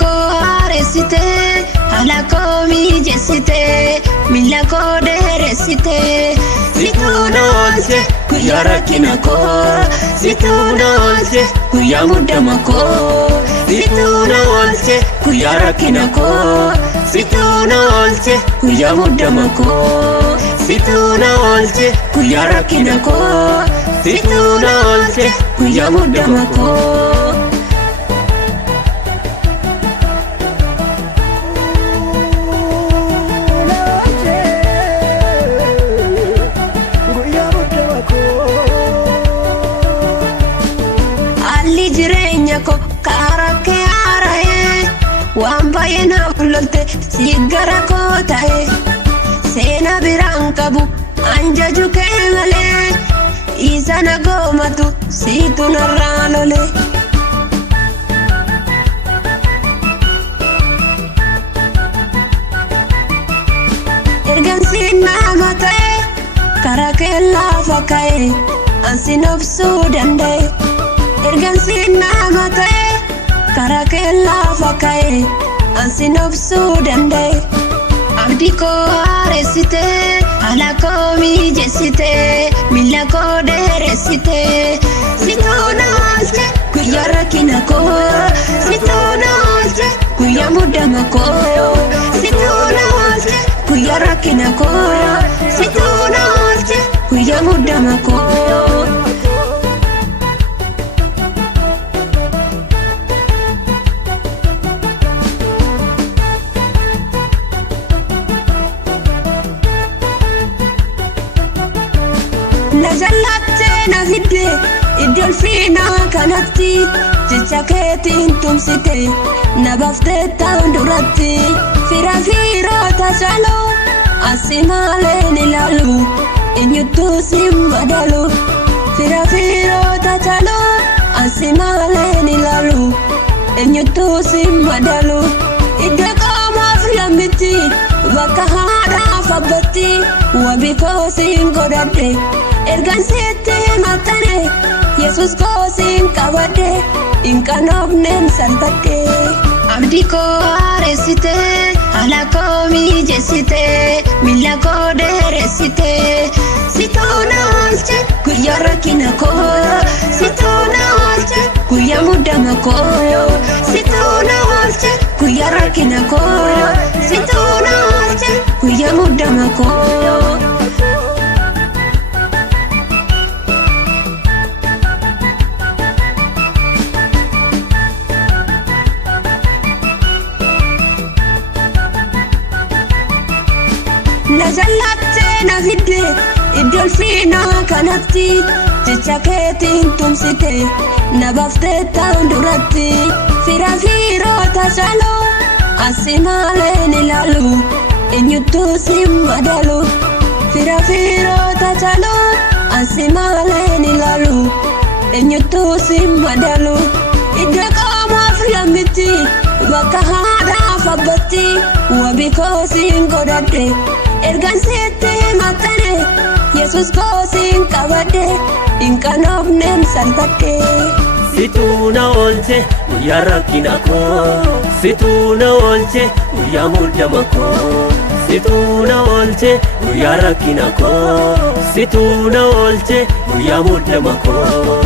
koo haaresitee haala koo mijeessitee miila koo dheeressitee situu na oolche guyyaa rakkina koo situu na oolche guyyaa muddama koo situu na oolche guyyaa rakkina koo situu na oolche guyyaa muddama koo situu na oolche guyyaa rakkina koo situu na oolche guyyaa muddama koo. Waan baay'ee naaf lolte si gara koo ta'e seenaa biraan qabu anjaju kee malee isa na goomatu siitu narraa lole. Ergan siin nama ta'e karaa kee lafa ka'e ansi obsuu danda'e. Ergan siin nama ta'e karaa kee lafa ka'e ansi obsuu danda'e. Abdii koo haaresitee haala koo mijeessitee miila koo dheeressitee situu na oolche guyyaa rakkina koo situu na oolche guyyaa muddama koo situu na oolche guyyaa rakkina koo situu na oolche guyyaa muddama koo. Na jallattee na fidde iddoo ulfinaa kanatti jecha keetiin tumsite na baaftee ta'uun duratti fira firoota caaloo asi malee ni ilaalu eenyutu si madalu. Fira firoota caaloo asi malee ni ilaalu eenyutu si madalu. Iddoo qoomaaf lammitti bakka haadhaaf abbatti wabii koo siin godhadhe. Ergan sitti matane Yesus koo siin qabadhe inqanoofneen salphadhe. Abdii koo haaresitee haala koo mijeessitee miila koo dheeressitee situu na oolche guyyaa rakkina koo situu na oolche guyyaa muddama koo situu na oolche guyyaa rakkina koo situu na oolche guyyaa muddama koo. Na jallattee na fidde iddoo ulfinaa kanatti jecha keetiin tumsite na baaftee ta'uun duratti fira firoota caaloo asi malee ni ilaalu eenyutu si madalu. Fira firoota caaloo asi malee ni ilaalu eenyutu si madalu. Iddoo qoomaaf lammitti bakka haadhaaf abbatti wabii koo siin godhadhe. Ergan sitti matane Yesus koo siin qabadhe inqanoofneen salphadhe. Situu na oolche guyyaa rakkina koo situu na oolche guyyaa muddama koo situu na oolche guyyaa rakkina koo situu na oolche guyyaa muddama koo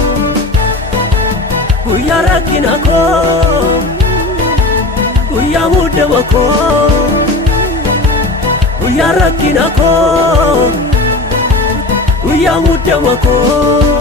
guyyaa rakkina koo guyyaa muddama koo. Guyyaa rakkina koo guyyaa muddama koo.